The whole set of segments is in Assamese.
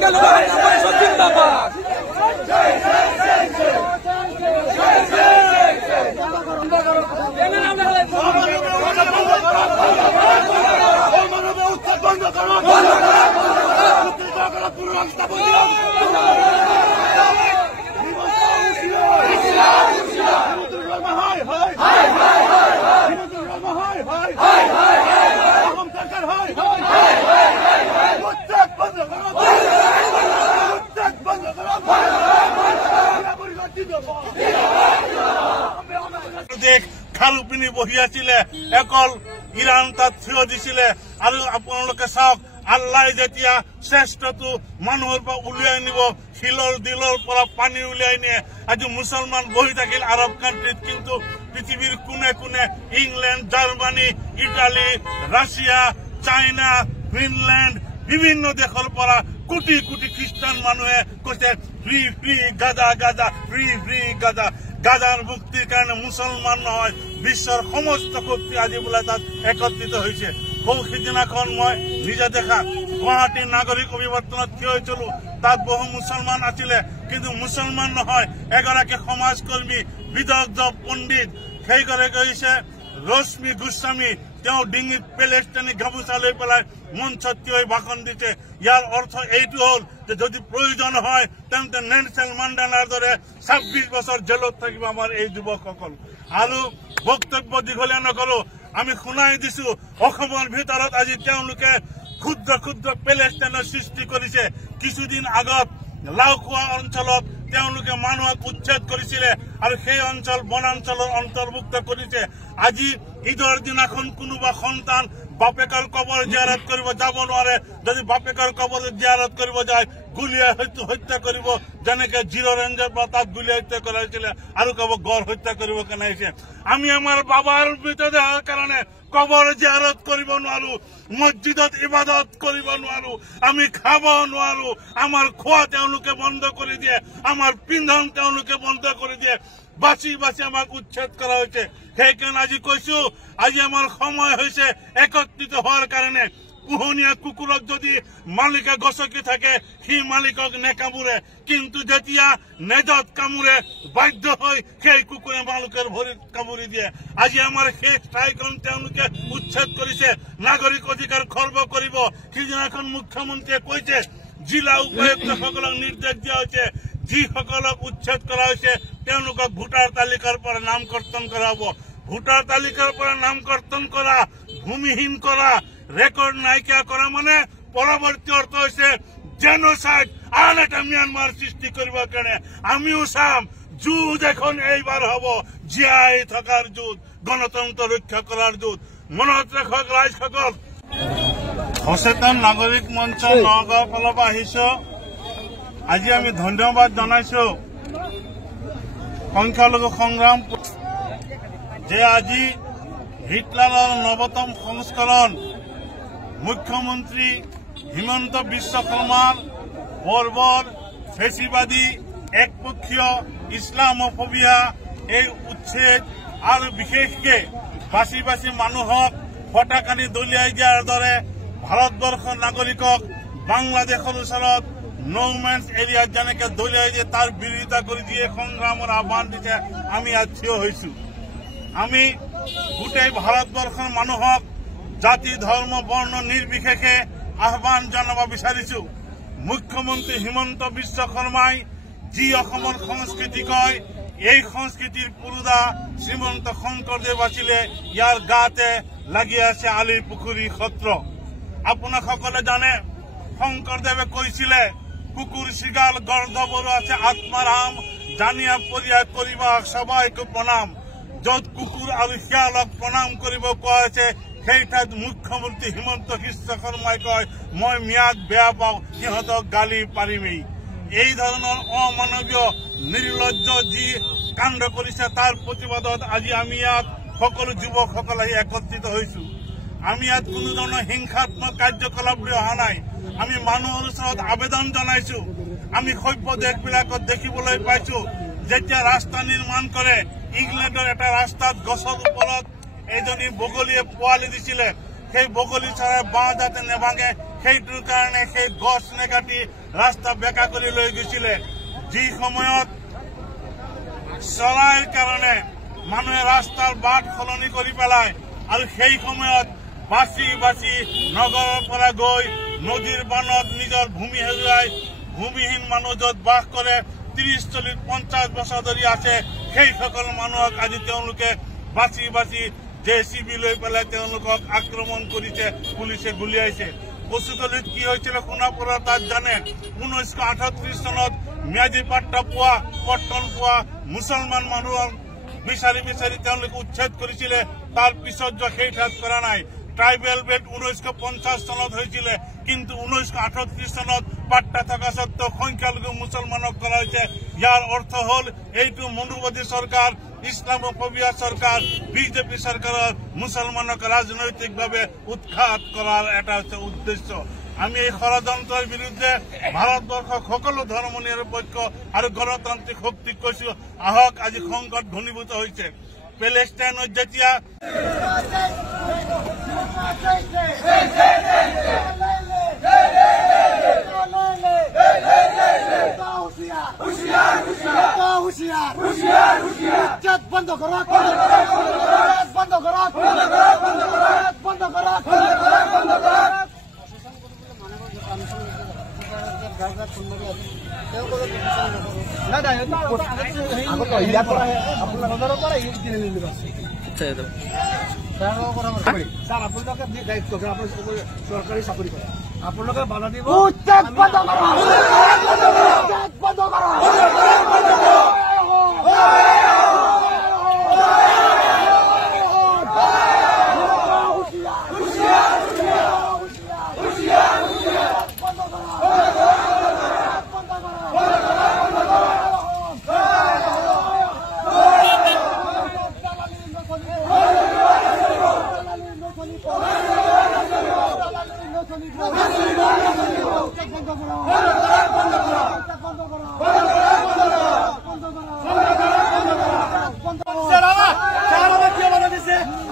বাঙালি মহিলা পৰিষদ জিন্দাবাদ। খালুপিনি বহি আছিলে অকল ইৰাণ তাত থিয় দিছিলে আৰু আপোনালোকে চাওক আল্লাহ যেতিয়া শ্ৰেষ্ঠটো মানুহৰ পৰা উলিয়াই নিব শিলৰ দিলৰ পৰা পানী উলিয়াই নিয়ে আজি মুছলমান বহি থাকিল আৰৱ কাণ্ট্ৰিত কিন্তু পৃথিৱীৰ কোনে কোনে England Germany Italy Russia China Finland বিভিন্ন দেশৰ পৰা কোটি কোটি খ্ৰীষ্টান মানুহে কৈছে ফ্ৰী ফ্ৰী গাজা গাজা ফ্ৰী ফ্ৰী গাজা গাজাৰ মুক্তিৰ কাৰণে মুছলমান নহয় বিশ্বৰ সমস্ত শক্তি আজি বোলে তাত একত্ৰিত হৈছে সিদিনাখন মই নিজে দেখা গুৱাহাটীৰ নাগৰিক অভিৱৰ্তনত থিয় হৈছিলো তাত বহু মুছলমান আছিলে কিন্তু মুছলমান নহয় এগৰাকী সমাজকৰ্মী বিদগ্ধ পণ্ডিত সেইগৰাকী হৈছে ৰশ্মি গোস্বামী তেওঁ ডিঙিত পেলেষ্টাইনী গামোচা লৈ পেলাই মঞ্চত থিয় হৈ ভাষণ দিছে ইয়াৰ অৰ্থ এইটো হ'ল যে যদি প্ৰয়োজন হয় তেন্তে নেলছন মেণ্ডেলাৰ দৰে ২৬ বছৰ জেলত থাকিব আমাৰ এই যুৱকসকল আৰু বক্তব্য দীঘলীয়া নকৰো আমি শুনাই দিছো অসমৰ ভিতৰত আজি তেওঁলোকে ক্ষুদ্ৰ ক্ষুদ্ৰ পেলেষ্টাইনৰ সৃষ্টি কৰিছে কিছুদিন আগত লাওখোৱা অঞ্চলত তেওঁলোকে মানুহক উচ্ছেদ কৰিছিলে আৰু সেই অঞ্চল বনাঞ্চলৰ অন্তৰ্ভুক্ত কৰিছে আজি ঈদৰ দিনাখন কোনোবা সন্তান বাপেকৰ কবৰ জিয়াৰত কৰিব যাব নোৱাৰে যদি বাপেকৰ কবৰ জিয়াৰত কৰিব যায় গুলিয়াই হত্যা কৰিব যেনেকে জিৰ' ৰেঞ্জৰ পৰা তাত গুলিয়াই হত্যা কৰা হৈছিলে আৰু কব গড় হত্যা কৰিব কাৰণে আহিছে আমি আমাৰ বাবাৰ মৃতদেহৰ কাৰণে কবৰ জিয়াৰত কৰিব নোৱাৰো মছজিদত ইবাদত কৰিব নোৱাৰো আমি খাব নোৱাৰো আমাৰ খোৱা তেওঁলোকে বন্ধ কৰি দিয়ে আমাৰ পিন্ধন তেওঁলোকে বন্ধ কৰি দিয়ে বাছি বাছি আমাক উচ্ছেদ কৰা হৈছে সেইকাৰণে আজি কৈছো আজি আমাৰ সময় হৈছে একত্ৰিত হোৱাৰ কাৰণে পোহনীয়া কুকুৰক যদি মালিকে গছকি থাকে সি মালিকক নেকামুৰে কিন্তু যেতিয়া নেজত কামুৰে বাধ্য হৈ সেই কুকুৰে মালিকৰ ভৰিত কামুৰি দিয়ে আজি আমাৰ সেই ঠাইখন তেওঁলোকে উচ্ছেদ কৰিছে নাগৰিক অধিকাৰ খৰ্ব কৰিব সিদিনাখন মুখ্যমন্ত্ৰীয়ে কৈছে জিলা উপায়ুক্তসকলক নিৰ্দেশ দিয়া হৈছে যিসকলক উচ্ছেদ কৰা হৈছে তেওঁলোকক ভোটাৰ তালিকাৰ পৰা নাম কৰ্তন কৰা হ'ব ভোটাৰ তালিকাৰ পৰা নাম কৰ্তন কৰা ভূমিহীন কৰা ৰেকৰ্ড নাইকিয়া কৰা মানে পৰৱৰ্তী অৰ্থ হৈছে জেনোচাইড আন এটা ম্যানমাৰ সৃষ্টি কৰিবৰ কাৰণে আমিও চাম যুঁজ এখন এইবাৰ হ'ব জীয়াই থকাৰ যুঁজ গণতন্ত্ৰ ৰক্ষা কৰাৰ যুঁজ মনত ৰাখক ৰাইজসকল সচেতন নাগৰিক মঞ্চ নগাঁৱৰ ফালৰ পৰা আহিছো আজি আমি ধন্যবাদ জনাইছো সংখ্যালঘু সংগ্ৰাম যে আজি হিটলাৰৰ নৱতম সংস্কৰণ মুখ্যমন্ত্ৰী হিমন্ত বিশ্ব শৰ্মাৰ বৰ্বৰ ফেচিবাদী একপক্ষীয় ইছলামোফোবিয়া এই উচ্ছেদ আৰু বিশেষকৈ বাছি বাছি মানুহক ফটাকানি দলিয়াই দিয়াৰ দৰে ভাৰতবৰ্ষৰ নাগৰিকক বাংলাদেশৰ ওচৰত ন'মেন্স এৰিয়াত যেনেকৈ দলিয়াই দিয়ে তাৰ বিৰোধিতা কৰি দিয়ে সংগ্ৰামৰ আহ্বান দিছে আমি ইয়াত থিয় হৈছো আমি গোটেই ভাৰতবৰ্ষৰ মানুহক জাতি ধৰ্ম বৰ্ণ নিৰ্বিশেষে আহ্বান জনাব বিচাৰিছো মুখ্যমন্ত্ৰী হিমন্ত বিশ্ব শৰ্মাই যি অসমৰ সংস্কৃতি কয় এই সংস্কৃতিৰ পুৰুদা শ্ৰীমন্ত শংকৰদেৱ আছিলে ইয়াৰ গাতে লাগি আছে আলিৰ পুখুৰী সত্ৰ আপোনাক সকলে জানে শংকৰদেৱে কৈছিলে কুকুৰ শিগাল গৰ্ধবৰো আছে আত্মাৰাম জানিয়া পৰিয়াগ কৰিবা সবাইকে প্ৰণাম য'ত কুকুৰ আৰু শিয়ালক প্ৰণাম কৰিব কোৱা হৈছে সেই ঠাইত মুখ্যমন্ত্ৰী হিমন্ত বিশ্ব শৰ্মাই কয় মই মিয়াক বেয়া পাওঁ সিহঁতক গালি পাৰিমেই এই ধৰণৰ অমানৱীয় নিৰ্লজ্জ যি কাণ্ড কৰিছে তাৰ প্ৰতিবাদত আজি আমি ইয়াত সকলো যুৱকসকল আহি একত্ৰিত হৈছো আমি ইয়াত কোনো ধৰণৰ হিংসাত্মক কাৰ্যকলাপ লৈ অহা নাই আমি মানুহৰ ওচৰত আবেদন জনাইছো আমি সভ্য দেশবিলাকত দেখিবলৈ পাইছো যেতিয়া ৰাস্তা নিৰ্মাণ কৰে ইংলেণ্ডৰ এটা ৰাস্তাত গছৰ ওপৰত এজনী বগলীয়ে পোৱালি দিছিলে সেই বগলী চৰাই বাঁহ যাতে নেভাঙে সেইটোৰ কাৰণে সেই গছ নেকাটি ৰাস্তা বেকা কৰি লৈ গৈছিলে যি সময়ত চলাইৰ কাৰণে মানুহে ৰাস্তাৰ বাট সলনি কৰি পেলায় আৰু সেই সময়ত বাচি বাচি নগৰৰ পৰা গৈ নদীৰ বানত নিজৰ ভূমি হেৰুৱাই ভূমিহীন মানুহ য'ত বাস কৰে 30-40-50 বছৰ ধৰি আছে সেইসকল মানুহক আজি তেওঁলোকে বাচি বাচি JCB লৈ পেলাই তেওঁলোকক আক্ৰমণ কৰিছে পুলিচে গুলিয়াইছে কচুতলিত কি হৈছিল সোণাপুৰৰ তাত জানে 1938 চনত ম্যাদী পাট্টা পোৱা পট্টন পোৱা মুছলমান মানুহক বিচাৰি বিচাৰি তেওঁলোকে উচ্ছেদ কৰিছিলে তাৰ পিছত সেই ঠাইত কৰা নাই ট্ৰাইবেল বেল্ট 1950 চনত হৈছিলে কিন্তু 1938 চনত পাট্টা থকা সত্ত্বেও সংখ্যালঘু মুছলমানক কৰা হৈছে ইয়াৰ অৰ্থ হল এইটো মনুবাদী চৰকাৰ ইছলামোফোবিয়া চৰকাৰ বিজেপি চৰকাৰৰ মুছলমানক ৰাজনৈতিকভাৱে উৎখাত কৰাৰ এটা উদ্দেশ্য আমি এই ষড়যন্ত্ৰৰ বিৰুদ্ধে ভাৰতবৰ্ষক সকলো ধৰ্ম নিৰপেক্ষ আৰু গণতান্ত্ৰিক শক্তিক কৈছো আহক আজি সংকট ঘনীভূত হৈছে পেলেষ্টাইনত যেতিয়া বন্ধ করা বন্ধ করা বন্ধ করা সরকারি চাকরি করে আপনার বাধা দিব বন্ধ করা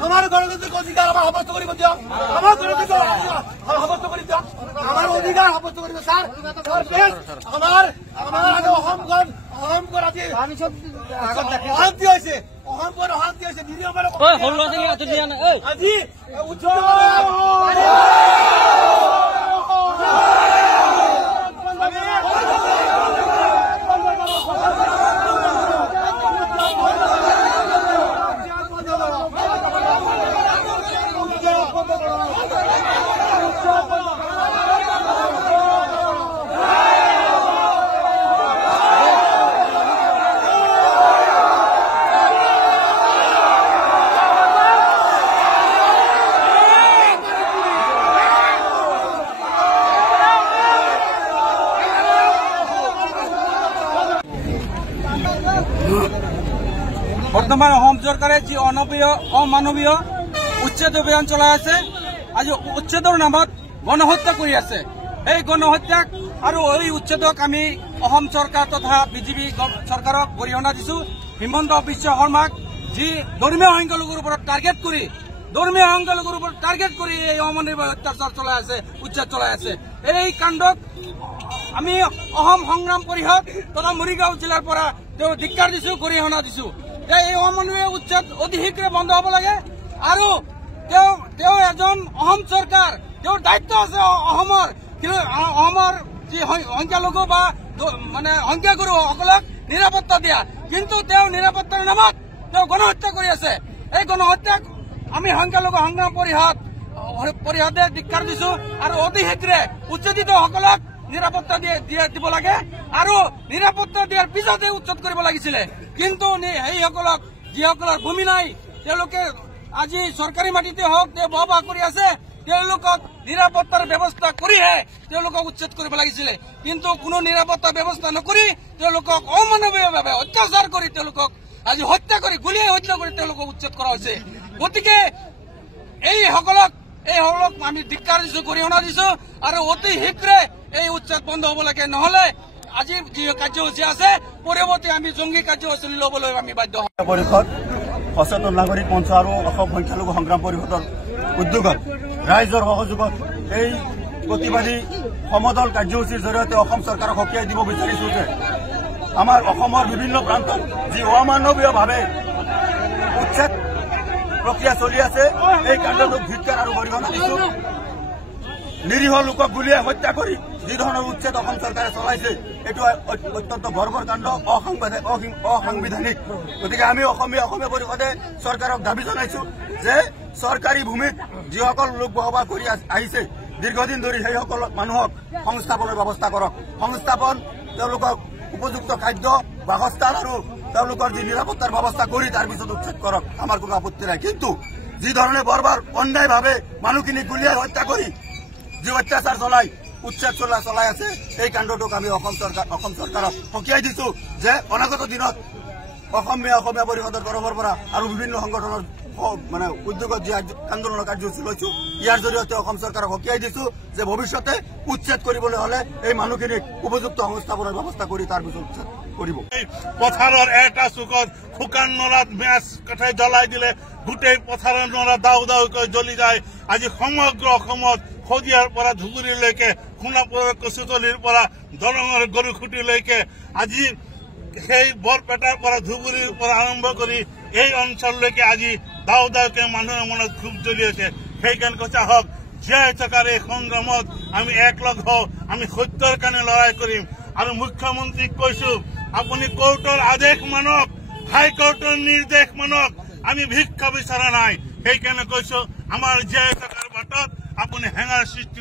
আমার গণতান্ত্রিক অধিকার আমার সাব্যস্ত করিব দিও আমার গণতান্ত্রিক সাব্যস্ত করি দিও আমার অধিকার সাব্যস্ত করিব স্যার আমার আমার অহংকার আছে অশান্তি হয়েছে অহংকার অশান্তি হয়েছে দিদি আমার আজি উচ্চ বর্তমান অসম সরকারে যি অমানবীয় উচ্ছেদ অভিযান চলাই আছে আজি উচ্ছেদৰ নামত গণহত্যা কৰি আছে এই গণহত্যাক আৰু এই উচ্ছেদক আমি অসম চৰকাৰ তথা বিজেপি চৰকাৰক গৰিহণা দিছো হিমন্ত বিশ্ব শৰ্মাক যি ধৰ্মীয় সংখ্যালঘুৰ ওপৰত টাৰ্গেট কৰি এই অমানৱীয় অত্যাচাৰ চলাই আছে উচ্ছেদ চলাই আছে এই কাণ্ডক আমি অসম সংগ্ৰাম পৰিষদ তথা মৰিগাঁও জিলাৰ পৰা তেওঁ ধিক্কাৰ দিছো গৰিহণা দিছো এই অমানৱীয় উচ্ছেদ অতি শীঘ্ৰে বন্ধ হ'ব লাগে আৰু তেওঁ এজন অসম চৰকাৰ তেওঁৰ দায়িত্ব আছে অসমৰ যি সংখ্যালঘু বা মানে সংখ্যাগুৰুসকলক নিৰাপত্তা দিয়া কিন্তু তেওঁ নিৰাপত্তাৰ নামত তেওঁ গণহত্যা কৰি আছে এই গণহত্যাক আমি সংখ্যালঘু সংগ্ৰাম পৰিষদে ধিক্কাৰ দিছো আৰু অতি শীঘ্ৰে উচ্ছেদিতসকলক নিৰাপত্তা দিব লাগে আৰু নিৰাপত্তা দিয়াৰ পিছতে উচ্ছেদ কৰিব লাগিছিলে কিন্তু সেইসকলক যিসকলৰ ভূমি নাই তেওঁলোকে আজি চৰকাৰী মাটিতে হওক তেওঁ বাহ কৰি আছে তেওঁলোকক নিৰাপত্তাৰ ব্যৱস্থা কৰিহে তেওঁলোকক উচ্ছেদ কৰিব লাগিছিলে কিন্তু কোনো নিৰাপত্তা ব্যৱস্থা নকৰি তেওঁলোকক অমানৱীয়ভাৱে অত্যাচাৰ কৰি তেওঁলোকক আজি হত্যা কৰি গুলীয়াই হত্যা কৰি তেওঁলোকক উচ্ছেদ কৰা হৈছে গতিকে এইসকলক আমি ধিক্কাৰ দিছো গৰিহণা দিছো আৰু অতি শীঘ্ৰে এই উচ্ছেদ বন্ধ হ'ব লাগে নহলে আজি যি কাৰ্যসূচী আছে পৰৱৰ্তী আমি জংগী কাৰ্যসূচী ল'বলৈ আমি বাধ্য হম পৰিষদ সচেতন নাগৰিক মঞ্চ আৰু অসম সংখ্যালঘু সংগ্ৰাম পৰিষদৰ উদ্যোগত ৰাইজৰ সহযোগত এই প্ৰতিবাদী সমদল কাৰ্যসূচীৰ জৰিয়তে অসম চৰকাৰক সকীয়াই দিব বিচাৰিছো যে আমাৰ অসমৰ বিভিন্ন প্ৰান্তত যি অমানৱীয়ভাৱে উচ্ছেদ প্ৰক্ৰিয়া চলি আছে এই কাণ্ডটোক ধিক্কাৰ আৰু গৰিহণা দিছো। নিৰীহ লোকক গুলীয়াই হত্যা কৰি যি ধৰণৰ উচ্ছেদ অসম চৰকাৰে চলাইছে এইটো অত্যন্ত গৰ্বৰ কাণ্ড, অসাংবিধানিক। গতিকে আমি অসমীয়া পৰিষদে চৰকাৰক দাবী জনাইছো যে চৰকাৰী ভূমিত যিসকল লোক বসবাস কৰি আহিছে দীৰ্ঘদিন ধৰি সেইসকল মানুহক সংস্থাপনৰ ব্যৱস্থা কৰক। সংস্থাপন, তেওঁলোকক উপযুক্ত খাদ্য, বাসস্থান আৰু তেওঁলোকৰ যি নিৰাপত্তাৰ ব্যৱস্থা কৰি তাৰ পিছত উচ্ছেদ কৰক, আমাৰ কোনো আপত্তি নাই। কিন্তু যি ধৰণে বৰবাৰ অন্যায়ভাৱে মানুহখিনিক গুলীয়াই হত্যা কৰি যি অত্যাচাৰ চলাই উচ্ছেদ চলাই আছে এই কাণ্ডটোক আমি অসম চৰকাৰক সকীয়াই দিছো যে অনাগত দিনত অসমীয়া পৰিষদৰ তৰফৰ পৰা আৰু বিভিন্ন সংগঠনৰ মানে উদ্যোগত যি আন্দোলনৰ কাৰ্যসূচী লৈছো ইয়াৰ জৰিয়তে অসম চৰকাৰক সকীয়াই দিছো যে ভৱিষ্যতে উচ্ছেদ কৰিবলৈ হলে এই মানুহখিনিক উপযুক্ত সংস্থাপনৰ ব্যৱস্থা কৰি তাৰ পিছত উচ্ছেদ কৰিব। পথাৰৰ এটা চুকত শুকান নৰাত মেচ কাঠাই জ্বলাই দিলে গোটেই পথাৰৰ নৰা দাও দাওকৈ জ্বলি যায়। আজি সমগ্ৰ অসমত শদিয়াৰ পৰা ধুবুৰীলৈকে, সোণাপুৰৰ কচুতলিৰ পৰা দৰঙৰ গৰুখুটিলৈকে, আজি সেই বৰপেটাৰ পৰা ধুবুৰীৰ পৰা আৰম্ভ কৰি এই অঞ্চললৈকে আজি দাও দাওকে মানুহৰ মনত ক্ষোভ জ্বলি আছে। সেইকাৰণে কৈছে আহক জীয়াই থকাৰ এই সংগ্ৰামত আমি একলগ হওঁ, আমি সত্যৰ কাৰণে লৰাই কৰিম। আৰু মুখ্যমন্ত্ৰীক কৈছো আপুনি কোৰ্টৰ আদেশ মানক, হাইকোৰ্টৰ নিৰ্দেশ মানক, আমি ভিক্ষা বিচৰা নাই। সেইকাৰণে কৈছো আমাৰ জীয়াই থকাৰ বাটত আপুনি হেঙাৰ সৃষ্টি